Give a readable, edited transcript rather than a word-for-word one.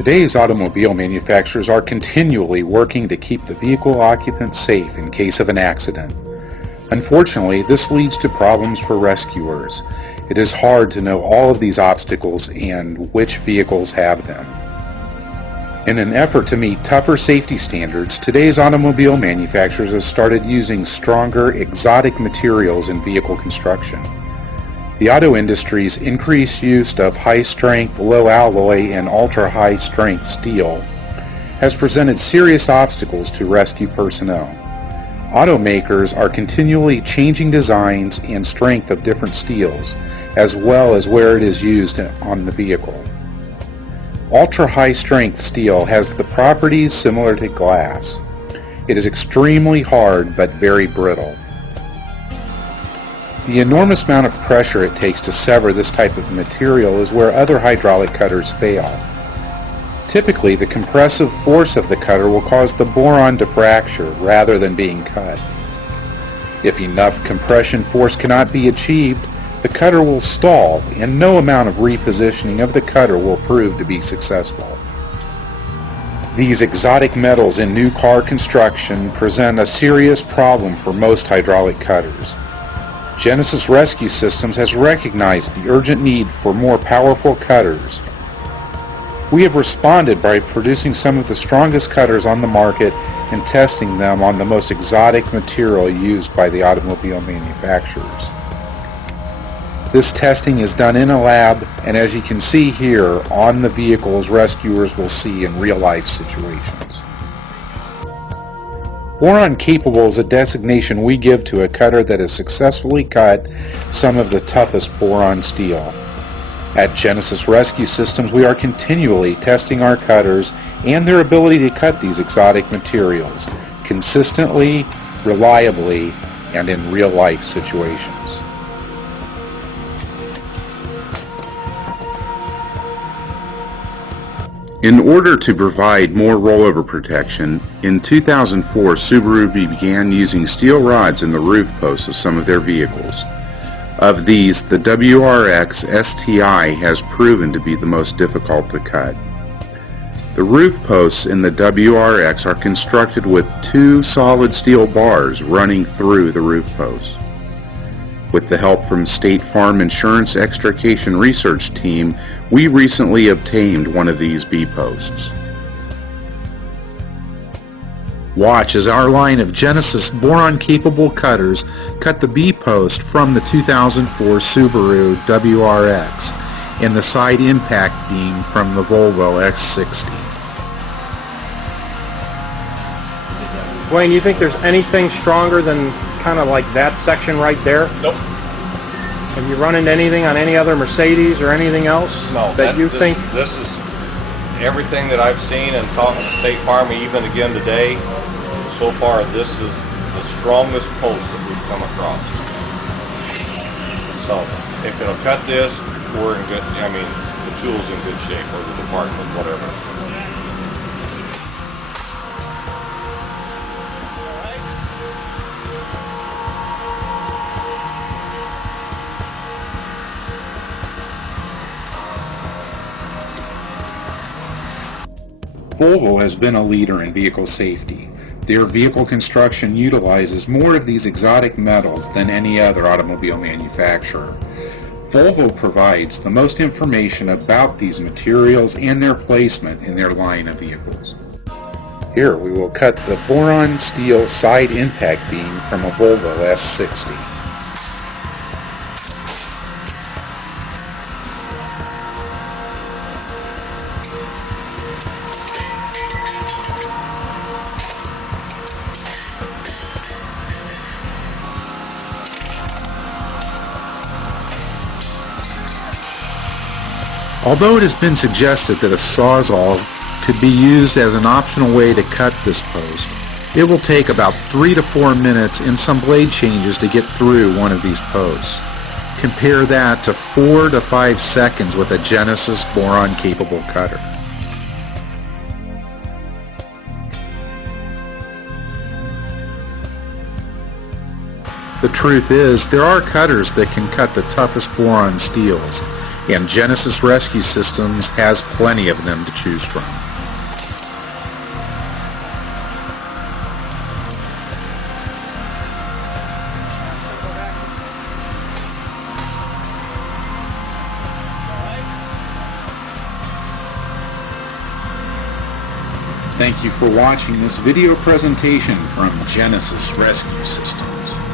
Today's automobile manufacturers are continually working to keep the vehicle occupants safe in case of an accident. Unfortunately, this leads to problems for rescuers. It is hard to know all of these obstacles and which vehicles have them. In an effort to meet tougher safety standards, today's automobile manufacturers have started using stronger, exotic materials in vehicle construction. The auto industry's increased use of high-strength, low-alloy, and ultra-high-strength steel has presented serious obstacles to rescue personnel. Automakers are continually changing designs and strength of different steels, as well as where it is used on the vehicle. Ultra-high-strength steel has the properties similar to glass. It is extremely hard but very brittle. The enormous amount of pressure it takes to sever this type of material is where other hydraulic cutters fail. Typically, the compressive force of the cutter will cause the boron to fracture rather than being cut. If enough compression force cannot be achieved, the cutter will stall, and no amount of repositioning of the cutter will prove to be successful. These exotic metals in new car construction present a serious problem for most hydraulic cutters. Genesis Rescue Systems has recognized the urgent need for more powerful cutters. We have responded by producing some of the strongest cutters on the market and testing them on the most exotic material used by the automobile manufacturers. This testing is done in a lab, and as you can see here, on the vehicles rescuers will see in real-life situations. Boron capable is a designation we give to a cutter that has successfully cut some of the toughest boron steel. At Genesis Rescue Systems, we are continually testing our cutters and their ability to cut these exotic materials consistently, reliably, and in real-life situations. In order to provide more rollover protection, in 2004 Subaru began using steel rods in the roof posts of some of their vehicles. Of these, the WRX STI has proven to be the most difficult to cut. The roof posts in the WRX are constructed with two solid steel bars running through the roof posts. With the help from State Farm Insurance Extrication Research Team, we recently obtained one of these B-posts. Watch as our line of Genesis boron-capable cutters cut the B-post from the 2004 Subaru WRX and the side impact beam from the Volvo X60. Wayne, you think there's anything stronger than kind of like that section right there? Nope. Have you run into anything on any other Mercedes or anything else? No. That you think? This is everything that I've seen and talking to State Farm even again today. So far, this is the strongest post that we've come across. So, if it'll cut this, we're in good. I mean, the tool's in good shape, or the department, whatever. Volvo has been a leader in vehicle safety. Their vehicle construction utilizes more of these exotic metals than any other automobile manufacturer. Volvo provides the most information about these materials and their placement in their line of vehicles. Here we will cut the boron steel side impact beam from a Volvo S60. Although it has been suggested that a sawzall could be used as an optional way to cut this post, it will take about 3 to 4 minutes and some blade changes to get through one of these posts. Compare that to 4 to 5 seconds with a Genesis boron-capable cutter. The truth is, there are cutters that can cut the toughest boron steels, and Genesis Rescue Systems has plenty of them to choose from. Thank you for watching this video presentation from Genesis Rescue Systems.